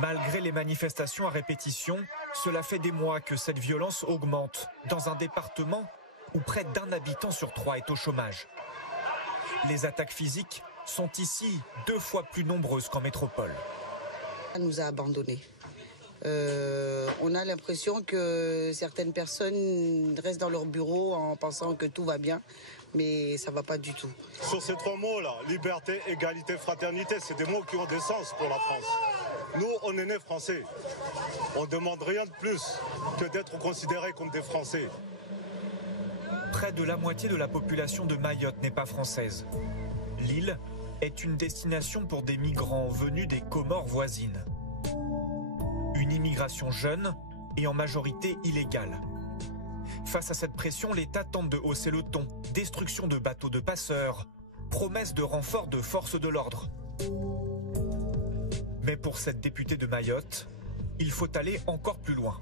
Malgré les manifestations à répétition, cela fait des mois que cette violence augmente dans un département où près d'1 habitant sur 3 est au chômage. Les attaques physiques sont ici 2 fois plus nombreuses qu'en métropole. On nous a abandonnés. On a l'impression que certaines personnes restent dans leur bureau en pensant que tout va bien, mais ça ne va pas du tout. Sur ces 3 mots-là, liberté, égalité, fraternité, c'est des mots qui ont des sens pour la France. Nous, on est nés Français. On ne demande rien de plus que d'être considérés comme des Français. Près de la moitié de la population de Mayotte n'est pas française. L'île est une destination pour des migrants venus des Comores voisines. Une immigration jeune et en majorité illégale. Face à cette pression, l'État tente de hausser le ton. Destruction de bateaux de passeurs, promesse de renfort de forces de l'ordre. Mais pour cette députée de Mayotte, il faut aller encore plus loin.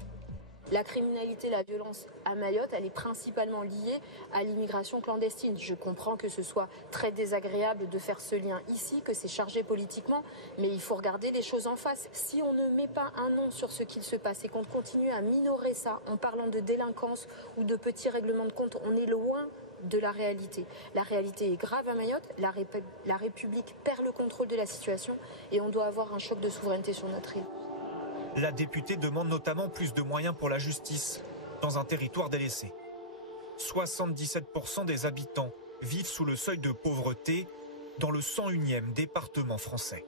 La criminalité, la violence à Mayotte, elle est principalement liée à l'immigration clandestine. Je comprends que ce soit très désagréable de faire ce lien ici, que c'est chargé politiquement, mais il faut regarder les choses en face. Si on ne met pas un nom sur ce qu'il se passe et qu'on continue à minorer ça en parlant de délinquance ou de petits règlements de compte, on est loin de la réalité. La réalité est grave à Mayotte, la République perd le contrôle de la situation et on doit avoir un choc de souveraineté sur notre île. La députée demande notamment plus de moyens pour la justice, dans un territoire délaissé. 77% des habitants vivent sous le seuil de pauvreté dans le 101e département français.